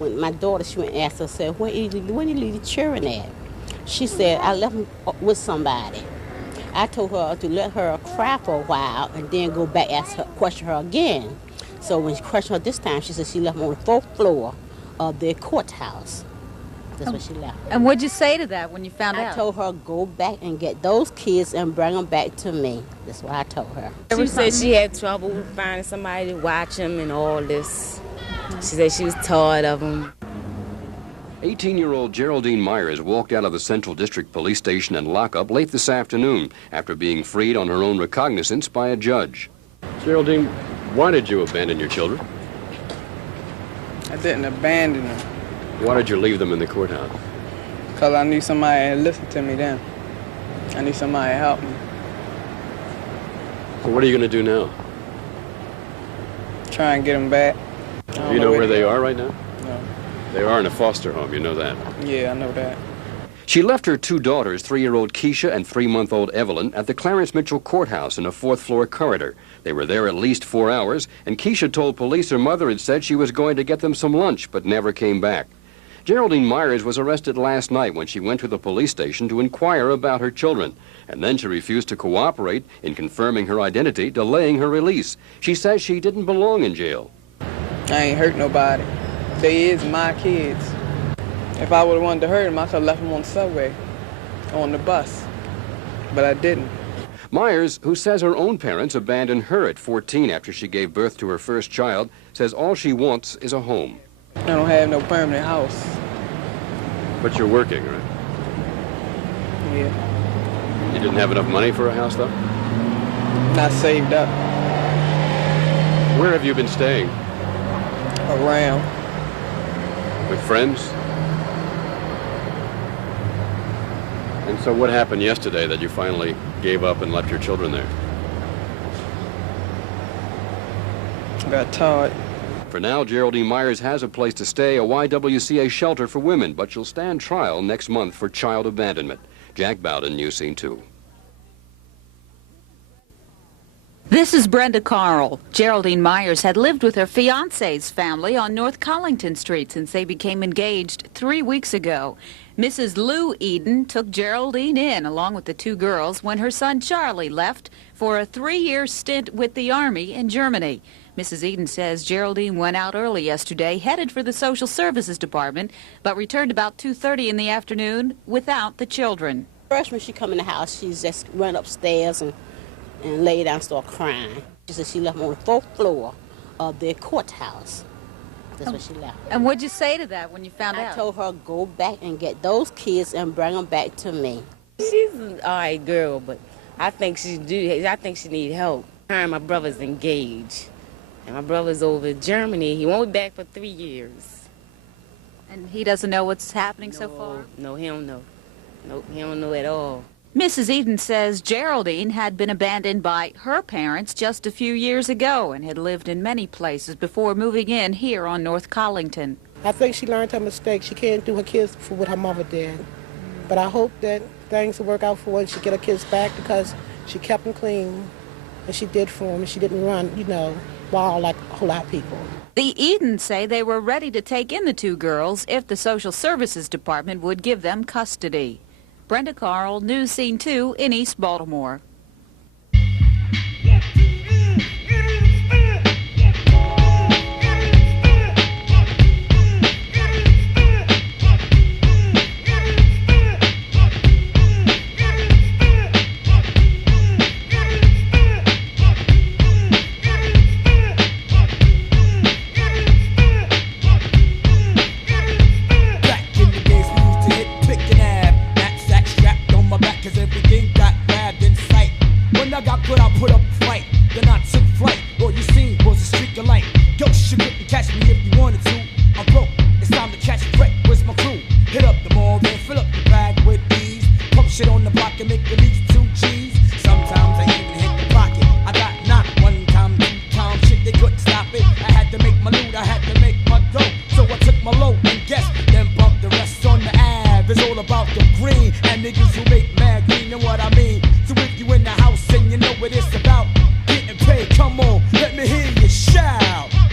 when my daughter, she went and asked her, said, where you leave the children at? She said, I left them with somebody. I told her to let her cry for a while and then go back ask her, question her again. So when she questioned her this time, she said she left them on the 4th floor of their courthouse. That's what she left. And what'd you say to that when you found out? I told her, go back and get those kids and bring them back to me. That's what I told her. She said she had trouble finding somebody to watch them and all this. She said she was tired of them. Right now? They are in a foster home, you know that? Yeah, I know that. As soon as I had someplace.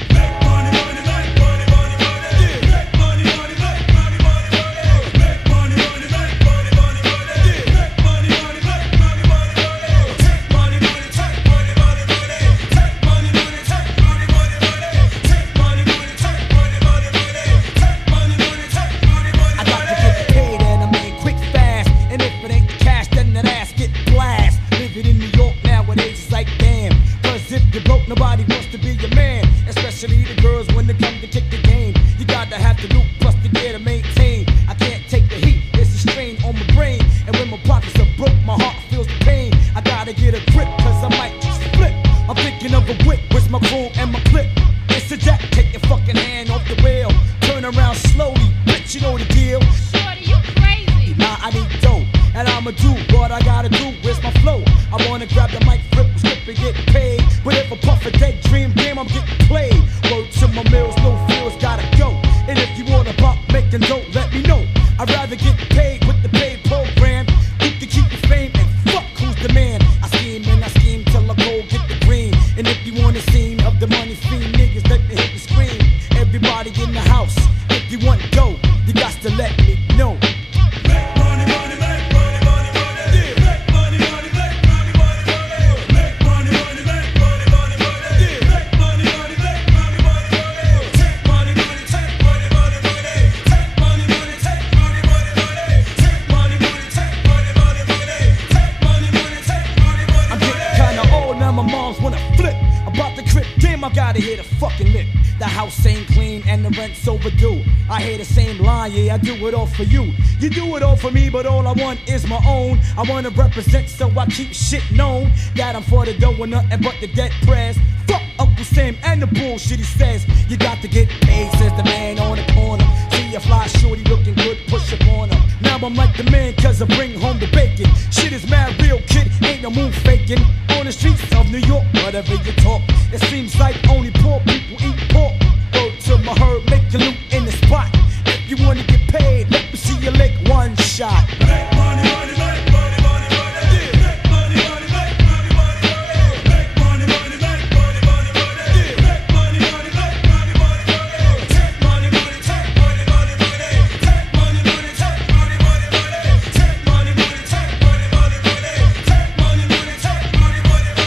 Make money, money, make money, money, money. Yeah. Make broke, nobody wants to be your man, especially the girls when they come to kick the game. You got to have the loot plus the gear to maintain. I can't take the heat, there's a strain on my brain. And when my pockets are broke, my heart feels the pain. I gotta get a grip, cause I might just flip. I'm thinking of a whip, with my chrome and my clip. It's a jack, take your fucking hand off the wheel. Turn around slowly, bitch, you know the deal. Shorty, you crazy. Nah, I need dough, and I'ma do what I gotta do. Where's my flow? I wanna grab the mic, flip, skip and get paid. But if I puff a dead dream, damn, I'm getting played. Word to my mills, no feels, gotta go. And if you wanna bop making dough, let me know. I'd rather get paid with the paid program. You can keep the fame and fuck who's the man. I scheme till I go get the green. And if you want a scene of the money fiend niggas, let me hit the screen. Everybody in the house, if you want dough, you got to let me know. I gotta hear the fucking lip. The house ain't clean and the rent's overdue. I hear the same line, yeah, I do it all for you. You do it all for me, but all I want is my own. I wanna represent, so I keep shit known. That I'm for the dough and nothing but the dead prayers. Fuck Uncle Sam and the bullshit he says. You got to get paid, says the man on the corner. See a fly shorty looking good, push up on her. Now I'm like the man, cause I bring home the bacon. Shit is mad real, kid, ain't no move faking. On the streets of New York, whatever you talk, it seems like only poor people eat pork. Go to my herd, make your loot in the spot. If you wanna get paid, let me see you lick one shot. Make money, money, make money, money, money. Yeah. Make money, money, make money, money, money. Make money, money, make money, money, money. Yeah. Make money, money, make money, money, money. Take money, money, take money, money, money. Take money, money, take money, money, money. Take money, money, take money, money, money. Take money, money, take money, money, money.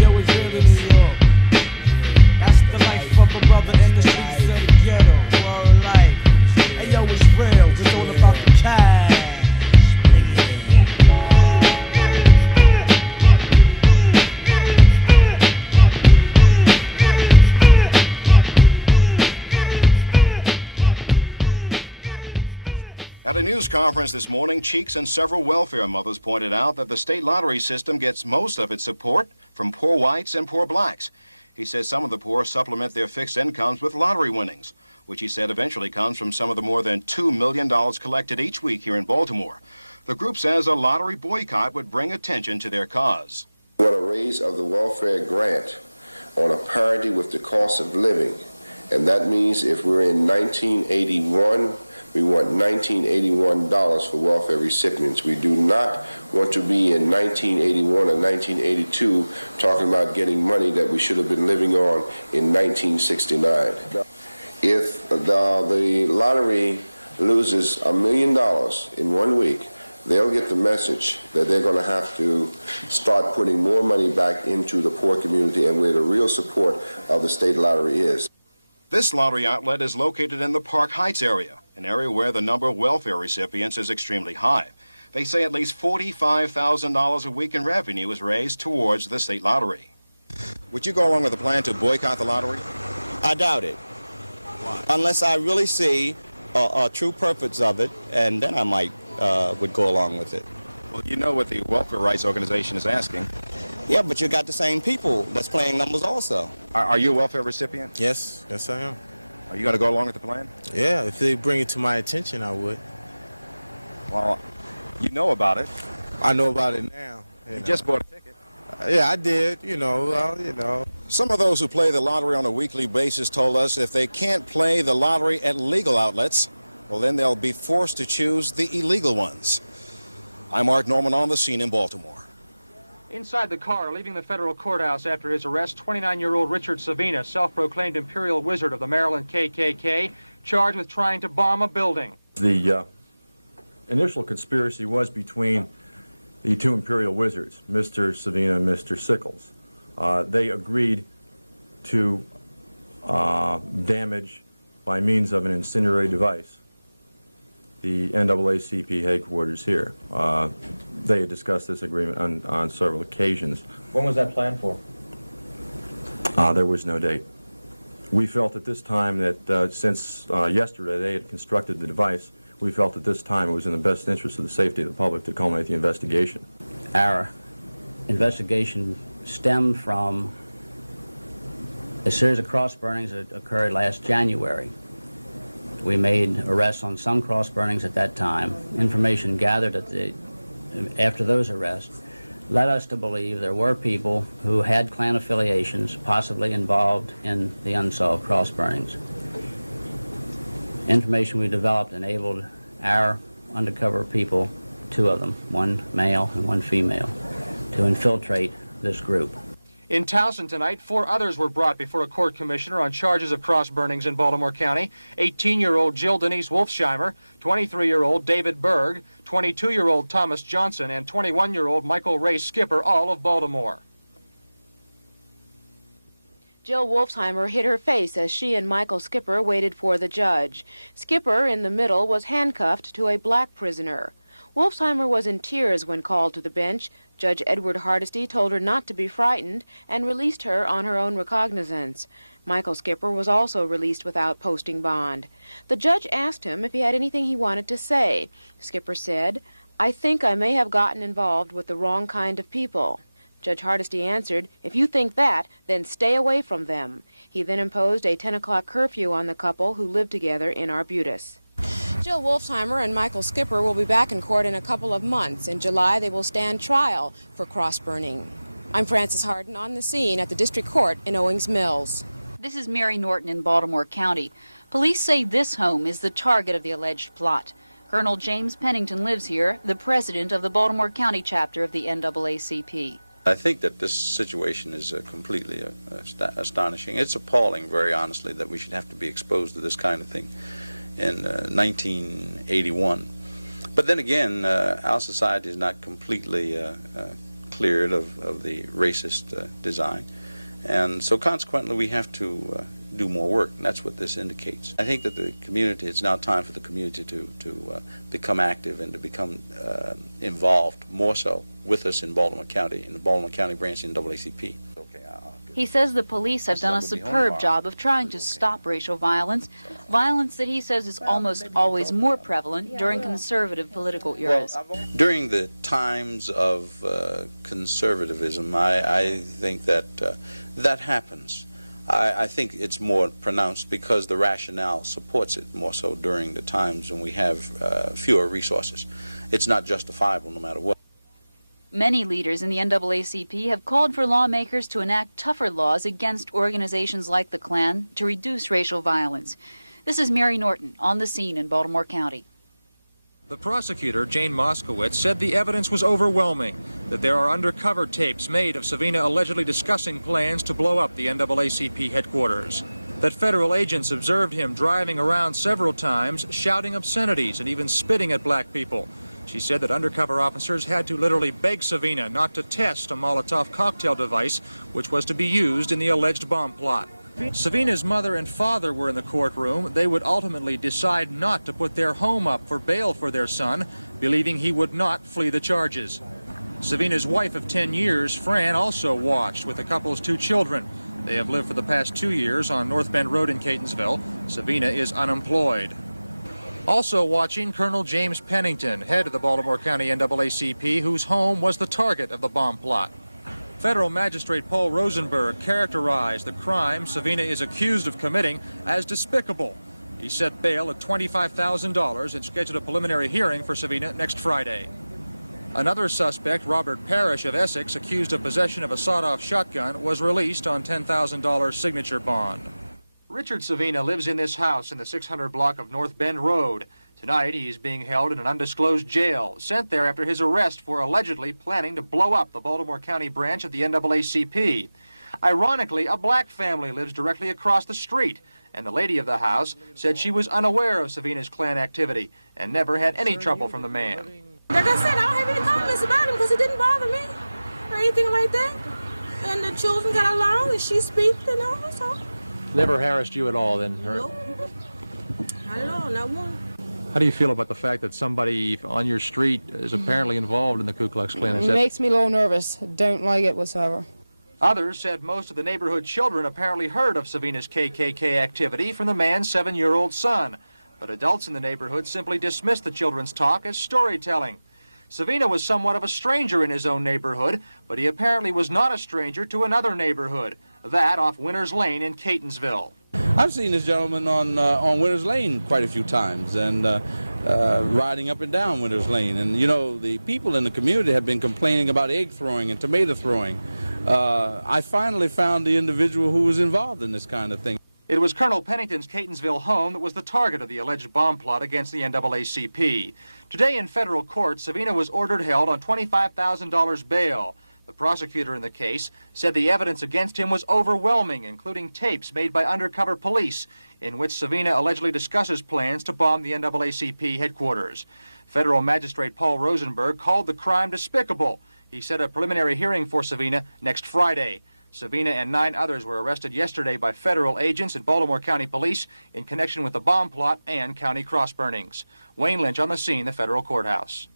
Yo, it's real in New York. That's the life of a brother in the streets of the ghetto. World life. Hey, yo, it's real. It's all about the cash. At a news conference this morning, Cheeks and several welfare mothers pointed out that the state lottery system gets most of its support from poor whites and poor blacks. He says some of the poor supplement their fixed incomes with lottery winnings, which he said eventually comes from some of the more than $2 million collected each week here in Baltimore. The group says a lottery boycott would bring attention to their cause. We want a raise of the welfare grant on a parity with the cost of living. And that means if we're in 1981, we want $1981 for welfare recipients. We do not want to be in 1981 or 1982 talking about getting money that we should have been living on in 1969. If the lottery loses $1 million in 1 week, they'll get the message that they're going to have to start putting more money back into the poor community and where the real support of the state lottery is. This lottery outlet is located in the Park Heights area, an area where the number of welfare recipients is extremely high. They say at least $45,000 a week in revenue is raised towards the state lottery. Would you go along with the plan to boycott the lottery? I doubt it. Why? Unless I really see a true purpose of it, and then I might would go along with it. Well, you know what the Welfare Rights Organization is asking. Yeah, but you got the same people that's playing numbers also. Are you a welfare recipient? Yes, yes I am. Are you going to go along with the plan? Yeah, if they bring it to my attention, I would. Well, you know about it. I know about it now. You just bought a ticket. Yeah, I did, you know. Some of those who play the lottery on a weekly basis told us if they can't play the lottery at legal outlets, well, then they'll be forced to choose the illegal ones. I'm Mark Norman on the scene in Baltimore. Inside the car, leaving the federal courthouse after his arrest, 29-year-old Richard Savina, self-proclaimed Imperial Wizard of the Maryland KKK, charged with trying to bomb a building. The initial conspiracy was between the two Imperial Wizards, Mr. Savina and Mr. Sickles. They agreed to damage by means of an incendiary device the NAACP headquarters here. They had discussed this agreement on several occasions. When was that planned for? There was no date. We felt at this time that since yesterday they had constructed the device, we felt at this time it was in the best interest of the safety of the public to culminate the investigation. Our investigation stemmed from a series of cross burnings that occurred last January. We made arrests on some cross burnings at that time. Information gathered after those arrests led us to believe there were people who had Klan affiliations possibly involved in the unsolved cross burnings. Information we developed enabled our undercover people, two of them, one male and one female, to infiltrate this group. In Towson tonight, 4 others were brought before a court commissioner on charges of cross burnings in Baltimore County. 18-year-old Jill Denise Wolfsheimer, 23-year-old David Berg, 22-year-old Thomas Johnson, and 21-year-old Michael Ray Skipper, all of Baltimore. Jill Wolfsheimer hit her face as she and Michael Skipper waited for the judge. Skipper, in the middle, was handcuffed to a black prisoner. Wolfsheimer was in tears when called to the bench. Judge Edward Hardesty told her not to be frightened and released her on her own recognizance. Michael Skipper was also released without posting bond. The judge asked him if he had anything he wanted to say. Skipper said, "I think I may have gotten involved with the wrong kind of people." Judge Hardesty answered, "If you think that, then stay away from them." He then imposed a 10 o'clock curfew on the couple who lived together in Arbutus. Jill Wolfsheimer and Michael Skipper will be back in court in a couple of months. In July, they will stand trial for cross-burning. I'm Frances Harden on the scene at the District Court in Owings Mills. This is Mary Norton in Baltimore County. Police say this home is the target of the alleged plot. Colonel James Pennington lives here, the president of the Baltimore County chapter of the NAACP. I think that this situation is completely astonishing. It's appalling, very honestly, that we should have to be exposed to this kind of thing in 1981. But then again, our society is not completely cleared of the racist design. And so consequently, we have to do more work, and that's what this indicates. I think that the community, it's now time for the community to become active and to become involved more so with us in Baltimore County, in the Baltimore County branch in NAACP. He says the police have done a superb job of trying to stop racial violence, violence that he says is almost always more prevalent during conservative political eras. During the times of conservatism, I think that that happens. I think it's more pronounced because the rationale supports it more so during the times when we have fewer resources. It's not justifiable no matter what. Many leaders in the NAACP have called for lawmakers to enact tougher laws against organizations like the Klan to reduce racial violence. This is Mary Norton on the scene in Baltimore County. The prosecutor, Jane Moskowitz, said the evidence was overwhelming, that there are undercover tapes made of Savina allegedly discussing plans to blow up the NAACP headquarters, that federal agents observed him driving around several times, shouting obscenities and even spitting at black people. She said that undercover officers had to literally beg Savina not to test a Molotov cocktail device, which was to be used in the alleged bomb plot. Savina's mother and father were in the courtroom. They would ultimately decide not to put their home up for bail for their son, believing he would not flee the charges. Savina's wife of 10 years, Fran, also watched with the couple's 2 children. They have lived for the past 2 years on North Bend Road in Catonsville. Savina is unemployed. Also watching, Colonel James Pennington, head of the Baltimore County NAACP, whose home was the target of the bomb plot. Federal Magistrate Paul Rosenberg characterized the crime Savina is accused of committing as despicable. He set bail at $25,000 and scheduled a preliminary hearing for Savina next Friday. Another suspect, Robert Parrish of Essex, accused of possession of a sawed-off shotgun, was released on $10,000 signature bond. Richard Savina lives in this house in the 600 block of North Bend Road. Tonight, he is being held in an undisclosed jail, sent there after his arrest for allegedly planning to blow up the Baltimore County branch of the NAACP. Ironically, a black family lives directly across the street, and the lady of the house said she was unaware of Savina's Klan activity and never had any trouble from the man. Like I said, I don't have any comments about him because it didn't bother me or anything like that. And the children got along and she speaks and all, that's all. Never harassed you at all then? Nope. Not at all, not one. How do you feel about the fact that somebody on your street is apparently involved in the Ku Klux Klan? It makes me a little nervous. Don't like it whatsoever. Others said most of the neighborhood children apparently heard of Savina's KKK activity from the man's 7-year-old son. But adults in the neighborhood simply dismissed the children's talk as storytelling. Savina was somewhat of a stranger in his own neighborhood, but he apparently was not a stranger to another neighborhood, that off Winters Lane in Catonsville. I've seen this gentleman on Winters Lane quite a few times, and riding up and down Winters Lane. And, you know, the people in the community have been complaining about egg throwing and tomato throwing. I finally found the individual who was involved in this kind of thing. It was Colonel Pennington's Catonsville home that was the target of the alleged bomb plot against the NAACP. Today in federal court, Savina was ordered held on $25,000 bail. The prosecutor in the case said the evidence against him was overwhelming, including tapes made by undercover police in which Savina allegedly discusses plans to bomb the NAACP headquarters. Federal Magistrate Paul Rosenberg called the crime despicable. He set a preliminary hearing for Savina next Friday. Savina and 9 others were arrested yesterday by federal agents and Baltimore County Police in connection with the bomb plot and county cross burnings. Wayne Lynch on the scene, the federal courthouse.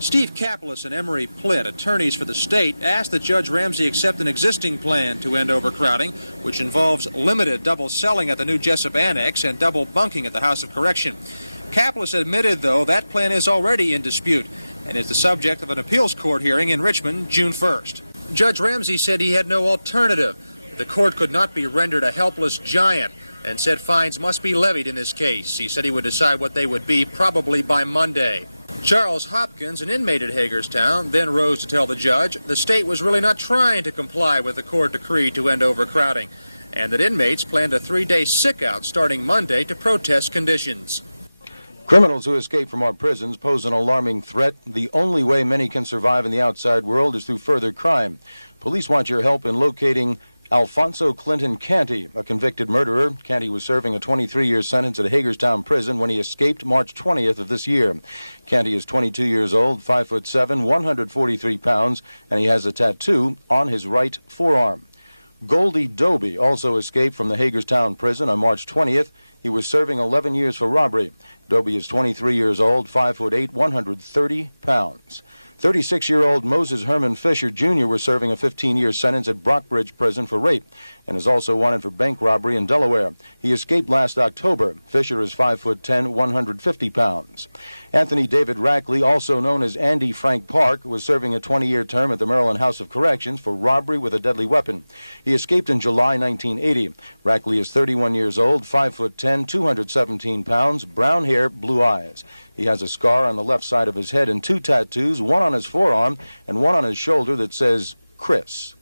Steve Kapelis and Emery Plitt, attorneys for the state, asked that Judge Ramsey accept an existing plan to end overcrowding, which involves limited double celling at the new Jessup Annex and double bunking at the House of Correction. Kapelis admitted, though, that plan is already in dispute and is the subject of an appeals court hearing in Richmond June 1st. Judge Ramsey said he had no alternative. The court could not be rendered a helpless giant and said fines must be levied in this case. He said he would decide what they would be probably by Monday. Charles Hopkins, an inmate at Hagerstown, then rose to tell the judge the state was really not trying to comply with the court decree to end overcrowding, and that inmates planned a 3-day sick-out starting Monday to protest conditions. Criminals who escape from our prisons pose an alarming threat. The only way many can survive in the outside world is through further crime. Police want your help in locating Alfonso Clinton Canty, a convicted murderer. Canty was serving a 23-year sentence at Hagerstown prison when he escaped March 20th of this year. Canty is 22 years old, 5'7", 143 pounds, and he has a tattoo on his right forearm. Goldie Doby also escaped from the Hagerstown prison on March 20th. He was serving 11 years for robbery. Doby is 23 years old, 5'8", 130 pounds. 36-year-old Moses Herman Fisher, Jr. was serving a 15-year sentence at Brockbridge Prison for rape and is also wanted for bank robbery in Delaware. He escaped last October. Fisher is 5'10", 150 pounds. Anthony David Rackley, also known as Andy Frank Park, was serving a 20-year term at the Maryland House of Corrections for robbery with a deadly weapon. He escaped in July 1980. Rackley is 31 years old, 5'10", 217 pounds, brown hair, blue eyes. He has a scar on the left side of his head and 2 tattoos, one on his forearm and one on his shoulder that says Chris.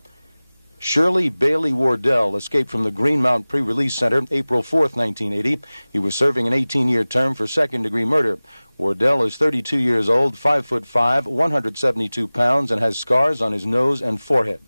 Shirley Bailey Wardell escaped from the Greenmount Pre-Release Center April 4th, 1980. He was serving an 18-year term for second-degree murder. Wardell is 32 years old, 5'5", 172 pounds, and has scars on his nose and forehead.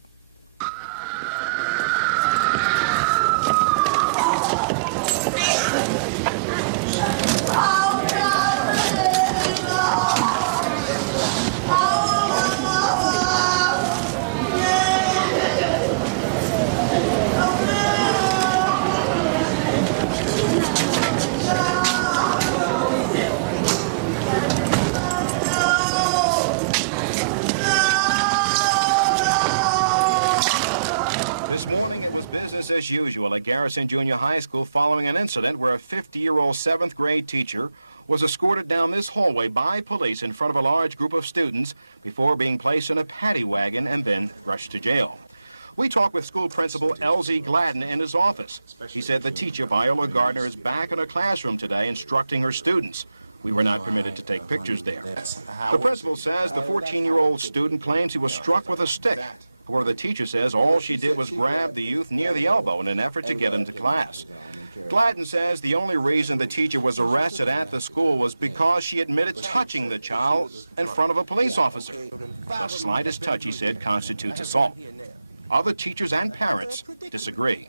This morning, it was business as usual at Garrison Junior High School following an incident where a 50-year-old 7th grade teacher was escorted down this hallway by police in front of a large group of students before being placed in a paddy wagon and then rushed to jail. We talked with school principal L.Z. Gladden in his office. He said the teacher, Viola Gardner, is back in her classroom today instructing her students. We were not permitted to take pictures there. The principal says the 14-year-old student claims he was struck with a stick. However, the teacher says all she did was grab the youth near the elbow in an effort to get him to class. Gladden says the only reason the teacher was arrested at the school was because she admitted touching the child in front of a police officer. The slightest touch, he said, constitutes assault. Other teachers and parents disagree.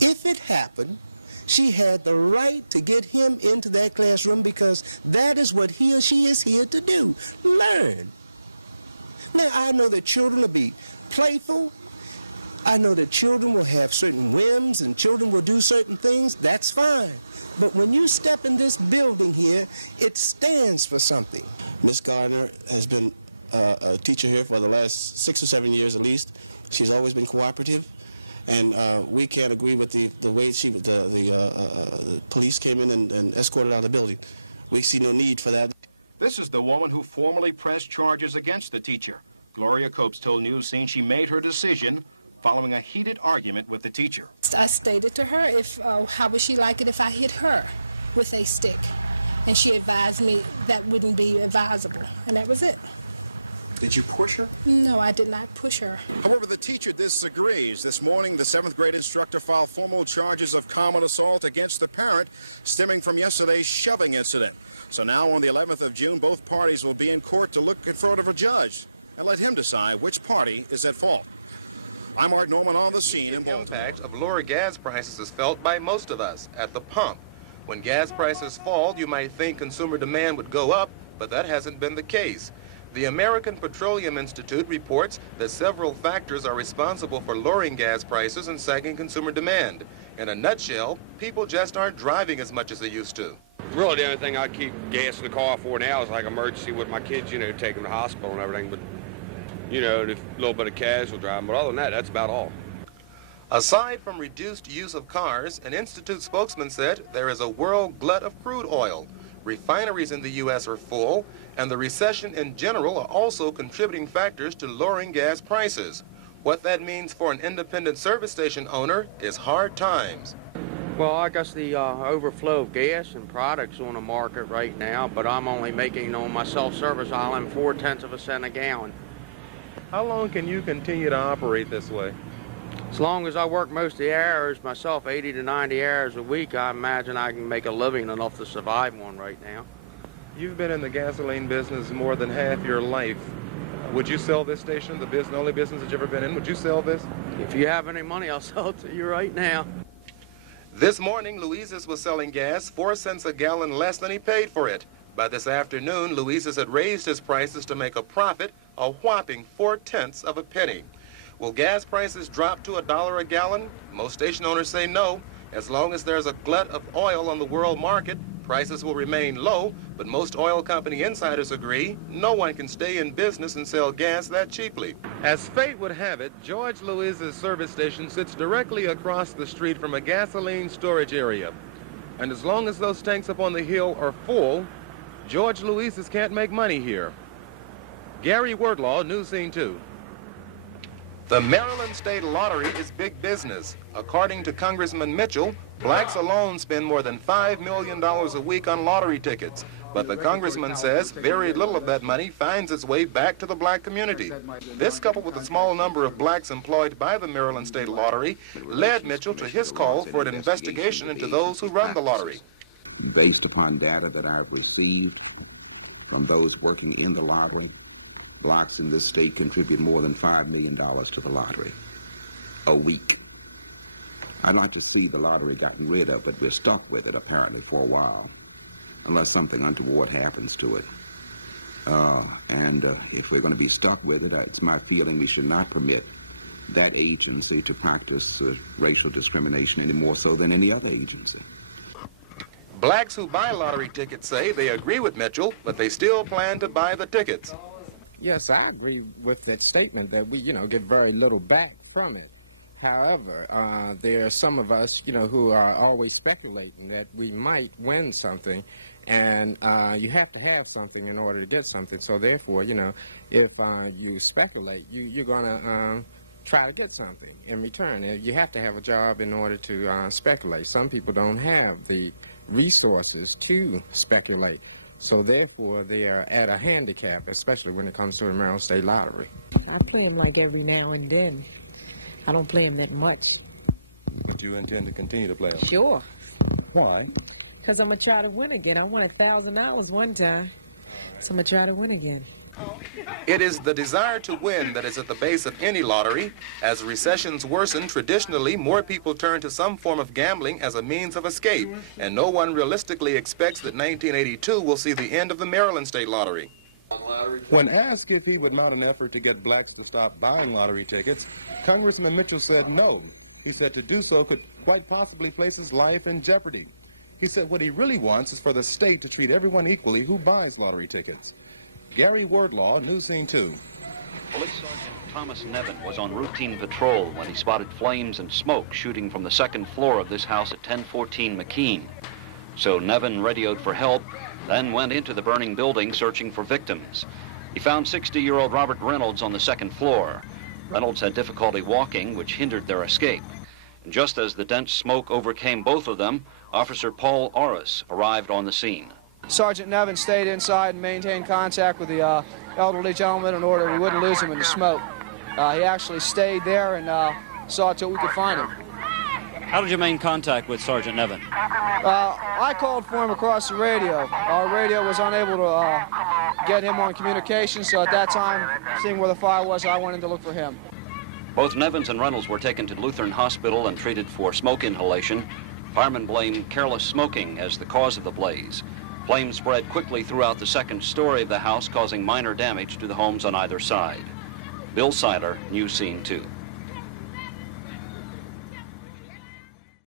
If it happened, she had the right to get him into that classroom because that is what he or she is here to do, learn. Now, I know that children will be playful, I know that children will have certain whims and children will do certain things. That's fine. But when you step in this building here, it stands for something. Miss Gardner has been a teacher here for the last 6 or 7 years at least. She's always been cooperative, and we can't agree with the way the police came in and escorted out of the building. We see no need for that. This is the woman who formally pressed charges against the teacher. Gloria Copes told Newz Scene she made her decision following a heated argument with the teacher. I stated to her how would she like it if I hit her with a stick, and she advised me that wouldn't be advisable, and that was it. Did you push her? No, I did not push her. However, the teacher disagrees. This morning, the 7th grade instructor filed formal charges of common assault against the parent stemming from yesterday's shoving incident. So now on the 11th of June, both parties will be in court to look in front of a judge and let him decide which party is at fault. I'm Art Norman on the scene in Baltimore. The regulatory powers that were taken away by legislation. Like that might, and they aren't getting contracts of services. And we will be watching. The Relations Commission to launch an investigation into the agency practices. Based upon data that I've received from those working in the lottery, blacks in this state contribute more than $5 million to the lottery a week. I'd like to see the lottery gotten rid of, but we're stuck with it apparently for a while, unless something untoward happens to it. If we're going to be stuck with it, it's my feeling we should not permit that agency to practice racial discrimination any more so than any other agency. Yes, I agree with that statement that we, get very little back from it. However, there are some of us, who are always speculating that we might win something, and you have to have something in order to get something. So therefore, if you speculate, you're going to try to get something in return. And you have to have a job in order to speculate. Some people don't have the resources to speculate. So therefore, they are at a handicap, especially when it comes to the Maryland State Lottery. I play them like every now and then. I don't play them that much. But you intend to continue to play them? Sure. Why? Because I'm going to try to win again. I won $1,000 one time. Right. So I'm going to try to win again. Oh. When asked if he would mount an effort to get blacks to stop buying lottery tickets, Congressman Mitchell said no. He said to do so could quite possibly place his life in jeopardy. He said what he really wants is for the state to treat everyone equally who buys lottery tickets. Gary Wardlaw, News Scene 2.